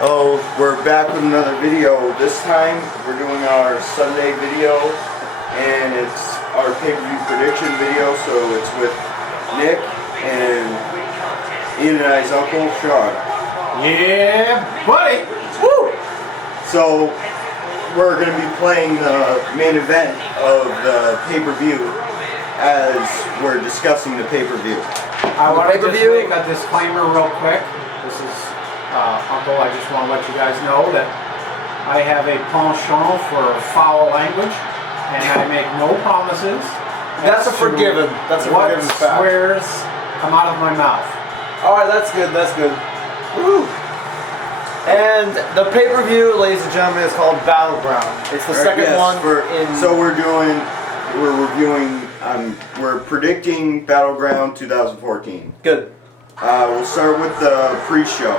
Oh, we're back with another video. This time we're doing our Sunday video, and it's our pay-per-view prediction video. So it's with Nick and Ian and I's uncle Sean. Yeah, buddy. Woo! So we're going to be playing the main event of the pay-per-view as we're discussing the pay-per-view. I want to just make a disclaimer real quick. This is Uncle. I just want to let you guys know that I have a penchant for foul language, and I make no promises. That's a forgiven. That's a forgiven fact. Swears come out of my mouth. All right, that's good. That's good. Woo! And the pay-per-view, ladies and gentlemen, is called Battleground. It's the second one. So we're reviewing. We're predicting Battleground 2014. Good. We'll start with the pre-show.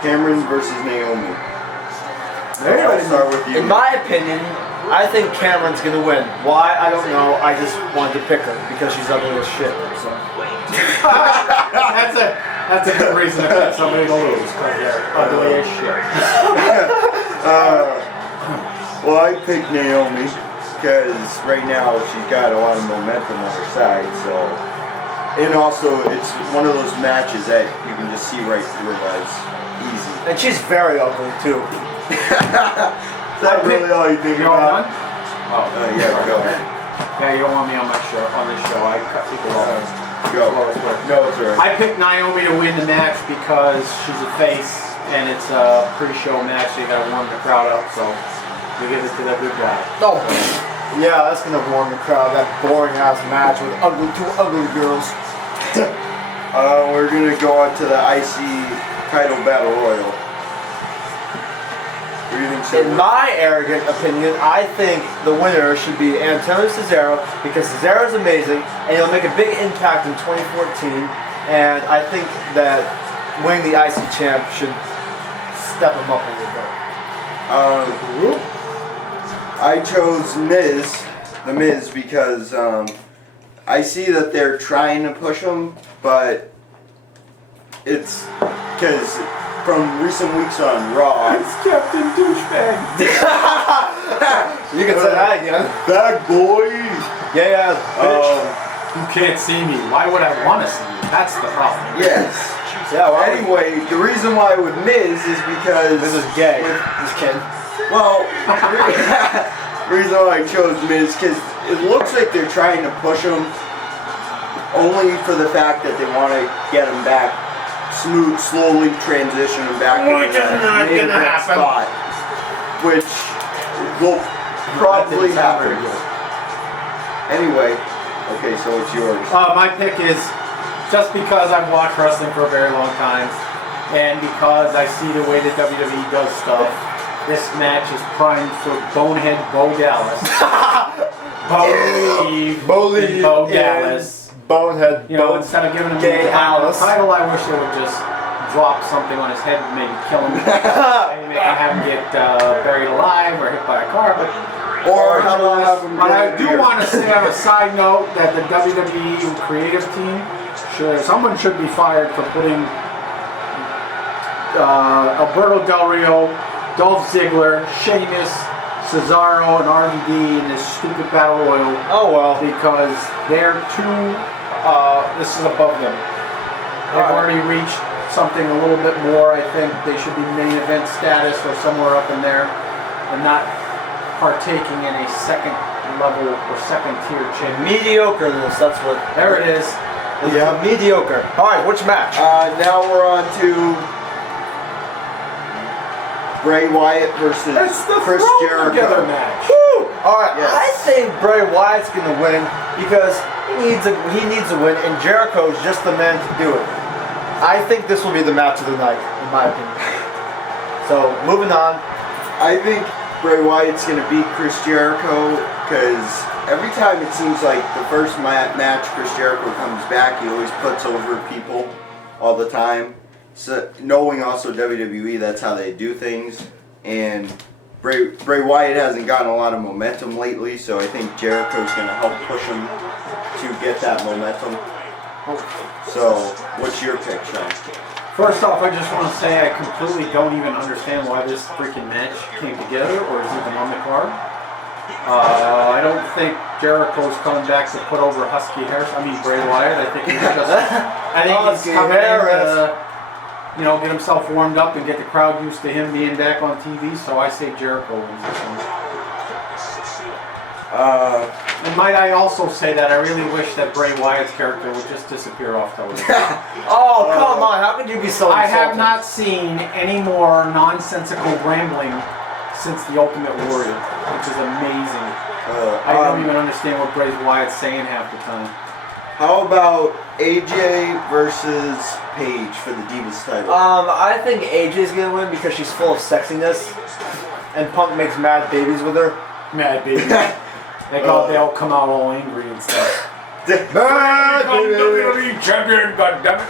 Cameron versus Naomi. I'll start with you. In my opinion, I think Cameron's gonna win. Why? I don't know. I just wanted to pick her because she's ugly as shit. So. That's a good reason to pick somebody to lose, because they're ugly as shit. Well, I picked Naomi because right now she's got a lot of momentum on her side. So, and also it's one of those matches that you can just see right through as easy. And she's very ugly too. Is that really all you think about? Yeah, go ahead. Yeah, you don't want me on this show. I cut people off. Go. No, it's alright. I picked Naomi to win the match because she's a face, and it's a pre-show match, so you gotta warm the crowd up, so we give it to the good guy. Oh, yeah, that's gonna warm the crowd, that boring ass match with two ugly girls. We're gonna go on to the IC title battle royal. What do you think, sir? In my arrogant opinion, I think the winner should be Antonio Cesaro because Cesaro's amazing and he'll make a big impact in 2014. And I think that winning the IC champ should step him up a little bit. I chose The Miz, because I see that they're trying to push him, but it's because from recent weeks on Raw. It's Captain Douchebag. You can say that again. Bad boy. Yeah, bitch. You can't see me. Why would I want to see you? That's the problem. Yes. Yeah, well, anyway, the reason why with Miz is because Miz is gay. Just kidding. Well, the reason why I chose Miz because it looks like they're trying to push him only for the fact that they want to get him back. Slowly transition him back Which is not gonna happen. Spot, which will probably happen. Anyway, okay, so it's yours. My pick is just because I've watched wrestling for a very long time, and because I see the way that WWE does stuff. This match is primed for Bonehead Bo Dallas. Bo Dallas. Bonehead. You know, instead of giving him the title, I wish they would just drop something on his head and maybe kill him. Maybe have him get buried alive or hit by a car. But I do want to say on a side note that the WWE creative team, someone should be fired for putting Alberto Del Rio, Dolph Ziggler, Sheamus, Cesaro, and RVD in this stupid battle royal. Oh well. Because they're too. This is above them. They've already reached something a little bit more. I think they should be main event status or somewhere up in there, and not partaking in a second level or second tier championship. Mediocreness. That's what. There it is. Yeah, mediocre. All right, which match? Now we're on to Bray Wyatt versus Chris Jericho match. Woo! All right, yes. I think Bray Wyatt's gonna win because he needs a win, and Jericho's just the man to do it. I think this will be the match of the night, in my opinion. So moving on, I think Bray Wyatt's gonna beat Chris Jericho because every time it seems like the first match Chris Jericho comes back, he always puts over people all the time. So, knowing also WWE, that's how they do things. And Bray Wyatt hasn't gotten a lot of momentum lately, so I think Jericho's going to help push him to get that momentum. So, what's your pick, Sean? First off, I just want to say I completely don't even understand why this freaking match came together or is even on the card. I don't think Jericho's coming back to put over Husky Harris. I mean Bray Wyatt. I think he's just. I think he's coming in to, get himself warmed up and get the crowd used to him being back on TV. So I say Jericho wins this one. And might I also say that I really wish that Bray Wyatt's character would just disappear off television. Oh, come on. How could you be so I have insulting? not seen any more nonsensical rambling since The Ultimate Warrior, which is amazing. I don't even understand what Bray Wyatt's saying half the time. How about AJ versus Paige for the Divas title? I think AJ's gonna win because she's full of sexiness, and Punk makes mad babies with her. Mad baby. They all come out all angry and stuff. WWE champion, goddammit.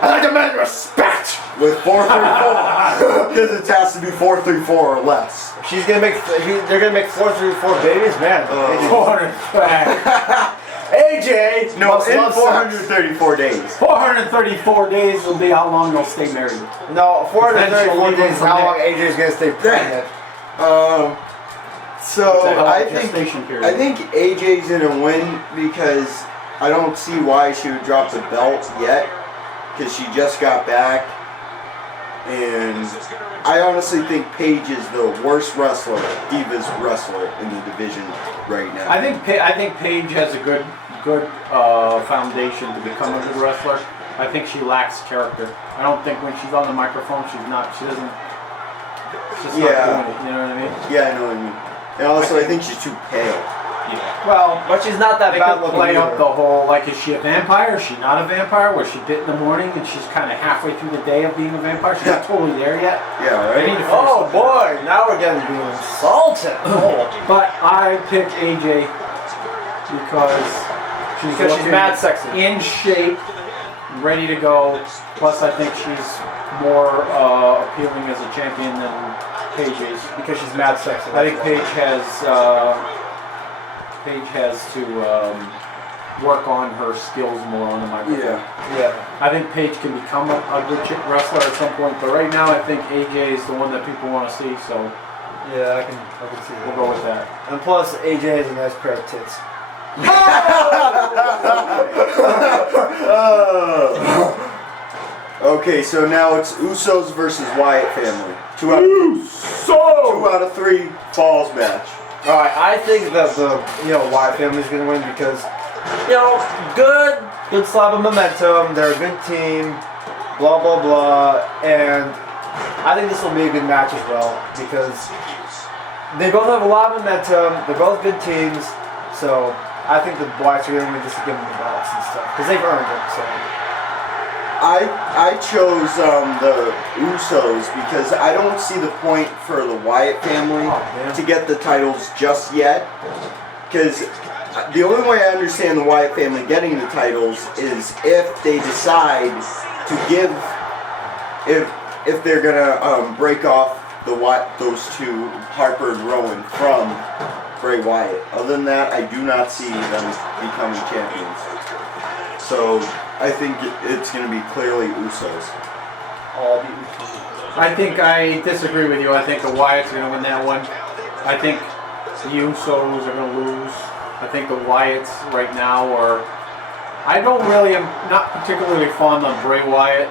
I demand respect. With 434, because it has to be 434 or less. She's gonna make. They're gonna make 434 babies, man. AJ. No, must in love 434 days. 434 days will be how long they'll stay married. No, 434 days is how from long AJ's gonna stay pregnant. So I think AJ's gonna win because I don't see why she would drop the belt yet, because she just got back, and I honestly think Paige is the worst wrestler, Divas wrestler in the division right now. I think Paige has a good foundation to become a good wrestler. I think she lacks character. I don't think when she's on the microphone she doesn't. She's just not doing it. You know what I mean? Yeah, I know what you mean. And also, I think she's too pale. Yeah. Well, but she's not that they bad could looking play up either. the whole, like, is she a vampire? Is she not a vampire? Was she bit in the morning and she's kind of halfway through the day of being a vampire? She's not totally there yet. Yeah, They need right? to figure Oh something out. boy, now we're getting being insulted. But I pick AJ because she's looking mad sexy. in shape, ready to go. Plus, I think she's more appealing as a champion than Paige is. Because she's mad sexy. I think Paige has to work on her skills more on the microphone. Yeah. I think Paige can become a good wrestler at some point, but right now I think AJ is the one that people want to see, so Yeah, I can see that. we'll go with that. And plus, AJ has a nice pair of tits. Okay, so now it's Usos versus Wyatt family. 2 out of 3 falls match. Alright, I think that the Wyatt family's gonna win because good slab of momentum, they're a good team, blah blah blah, and I think this will be a good match as well because they both have a lot of momentum, they're both good teams, so I think the Wyatts are gonna win just to give them the belts and stuff, because they've earned it, so. I chose the Usos because I don't see the point for the Wyatt family to get the titles just yet. Because the only way I understand the Wyatt family getting the titles is if they decide to give, if they're gonna break off those two, Harper and Rowan, from Bray Wyatt. Other than that, I do not see them becoming champions. So I think it's going to be clearly Usos. I think I disagree with you. I think the Wyatts are going to win that one. I think the Usos are going to lose. I think the Wyatts right now are... I'm not particularly fond of Bray Wyatt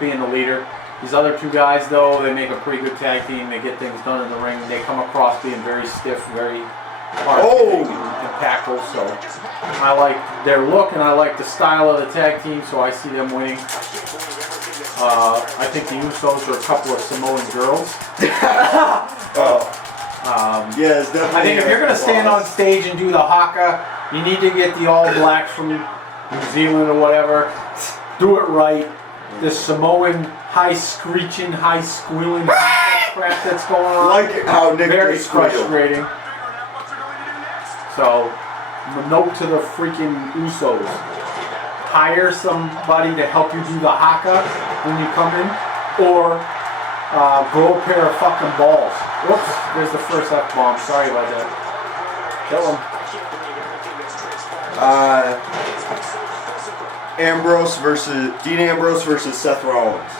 being the leader. These other two guys, though, they make a pretty good tag team. They get things done in the ring. They come across being very stiff, very hard and impactful. So I like their look and I like the style of the tag team, so I see them winning. I think the Usos are a couple of Samoan girls. Yeah, it's definitely. I think if you're going to stand on stage and do the haka, you need to get the All Blacks from New Zealand or whatever. Do it right. This Samoan high screeching, high squealing crap that's going on. Like how Nick Very just squealed. frustrating. So, note to the freaking Usos. Hire somebody to help you do the haka when you come in, or grow a pair of fucking balls. Whoops, there's the first F-bomb. Sorry about that. Kill him. Dean Ambrose versus Seth Rollins.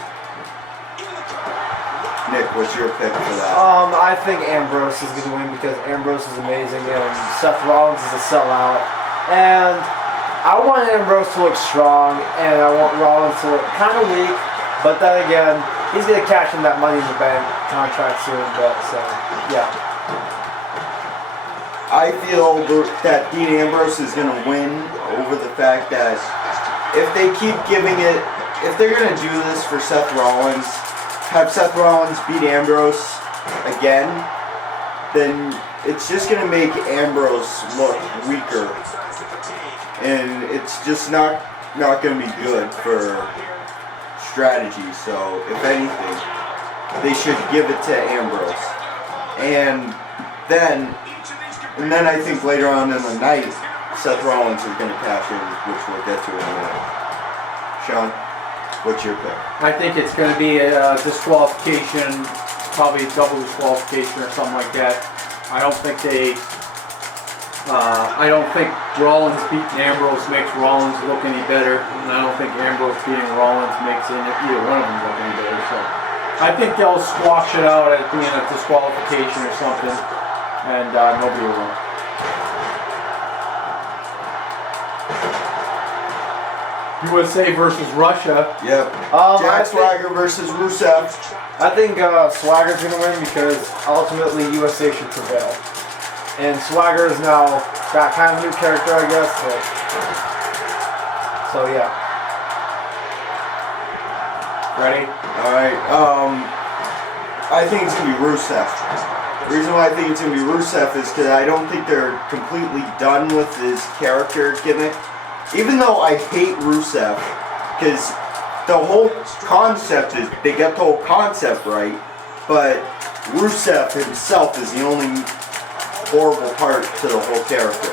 Nick, what's your pick for that? I think Ambrose is going to win because Ambrose is amazing and Seth Rollins is a sellout. And I want Ambrose to look strong and I want Rollins to look kind of weak. But then again, he's going to cash in that Money in the Bank contract soon. But so, yeah. I feel that Dean Ambrose is going to win over the fact that if they keep giving it, if they're going to do this for Seth Rollins, have Seth Rollins beat Ambrose again, then it's just going to make Ambrose look weaker. And it's just not going to be good for strategy. So, if anything, they should give it to Ambrose. And then I think later on in the night, Seth Rollins is going to cash in, which we'll get to in a minute. Sean? What's your pick? I think it's going to be a disqualification, probably a double disqualification or something like that. I don't think Rollins beating Ambrose makes Rollins look any better, and I don't think Ambrose beating Rollins makes either one of them look any better. So I think they'll squash it out at the end of disqualification or something, and nobody will win. USA versus Russia. Yep. Jack Swagger versus Rusev. I think Swagger's going to win because ultimately USA should prevail. And Swagger is now got kind of a new character, I guess. But, so yeah. Ready? Alright. I think it's going to be Rusev. The reason why I think it's going to be Rusev is because I don't think they're completely done with his character gimmick. Even though I hate Rusev, because the whole concept is, they get the whole concept right, but Rusev himself is the only horrible part to the whole character.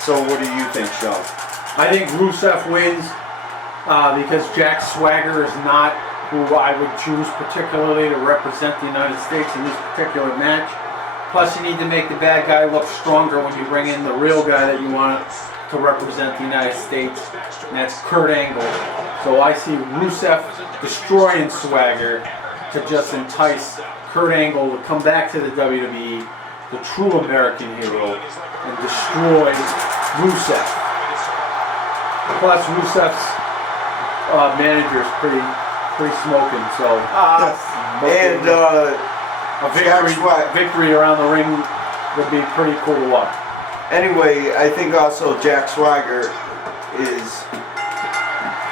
So what do you think, Sean? I think Rusev wins because Jack Swagger is not who I would choose particularly to represent the United States in this particular match. Plus, you need to make the bad guy look stronger when you bring in the real guy that you want to represent the United States, and that's Kurt Angle. So I see Rusev destroying Swagger to just entice Kurt Angle to come back to the WWE, the true American hero, and destroy Rusev. Plus, Rusev's manager is pretty smoking, so a victory around the ring would be pretty cool to watch. Anyway, I think also Jack Swagger is.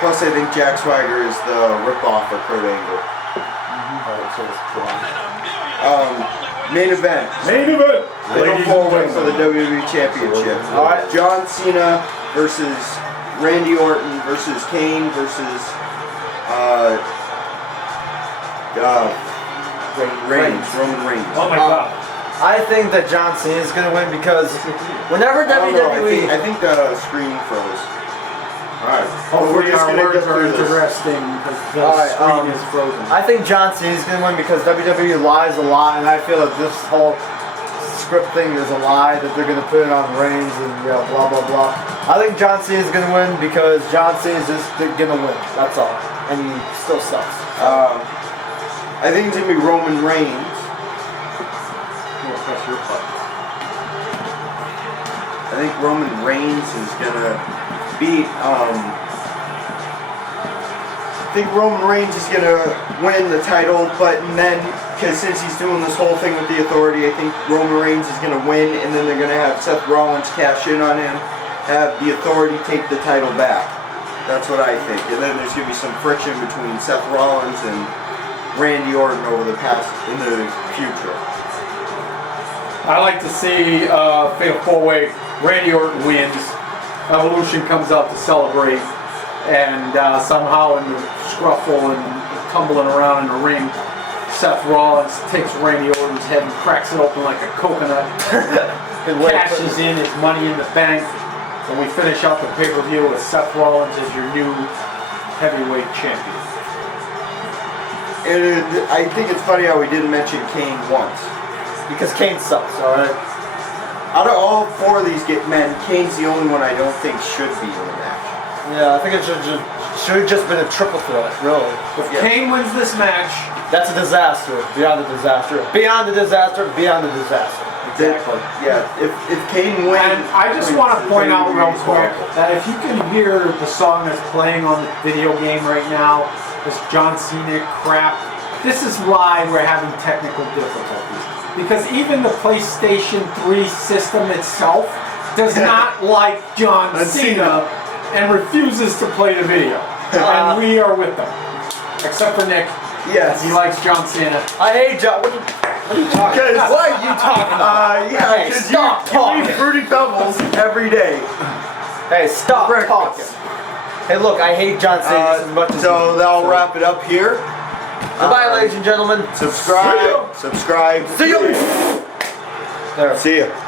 Plus, I think Jack Swagger is the ripoff of Kurt Angle. Main event. Fatal four-way for the WWE Championship. All right, John Cena versus Randy Orton versus Kane versus Roman Reigns. Oh my God. I think that John Cena is going to win because whenever WWE... I think the screen froze. Alright. Hopefully our words are interesting because the screen is frozen. I think John Cena is going to win because WWE lies a lot, and I feel that this whole script thing is a lie that they're going to put it on Reigns and blah blah blah. I think John Cena is going to win because John Cena is just going to win. That's all. And he still sucks. I think it's going to be Roman Reigns. Press your button. I think Roman Reigns is going to beat, I think Roman Reigns is going to win the title, but then, because since he's doing this whole thing with the Authority, I think Roman Reigns is going to win, and then they're going to have Seth Rollins cash in on him, have the Authority take the title back. That's what I think. And then there's going to be some friction between Seth Rollins and Randy Orton in the future. I like to see Fatal 4-Way. Randy Orton wins. Evolution comes out to celebrate, and somehow in the scruffle and tumbling around in the ring, Seth Rollins takes Randy Orton's head and cracks it open like a coconut, cashes in his Money in the Bank, and we finish out the pay-per-view with Seth Rollins as your new heavyweight champion. I think it's funny how we didn't mention Kane once. Because Kane sucks, alright? Out of all 4 of these men, Kane's the only one I don't think should be in the match. Yeah, I think it should have just been a triple threat, really. If Kane wins this match, that's a disaster. Beyond the disaster. Beyond the disaster. Beyond the disaster. Exactly. Yeah. If Kane wins, and I just want to point out real quick that if you can hear the song that's playing on the video game right now, this John Cena crap, this is why we're having technical difficulties. Because even the PlayStation 3 system itself does not like John Cena and refuses to play the video. And we are with them. Except for Nick. Yes. He likes John Cena. I hate John. What are you talking about? What are you talking about? Yeah, hey, stop talking. You eat Fruity Pebbles every day. Hey, stop talking. Hey, look, I hate John Cena as much as so that'll wrap it up here. Goodbye, ladies and gentlemen. Subscribe. See you. There. See ya.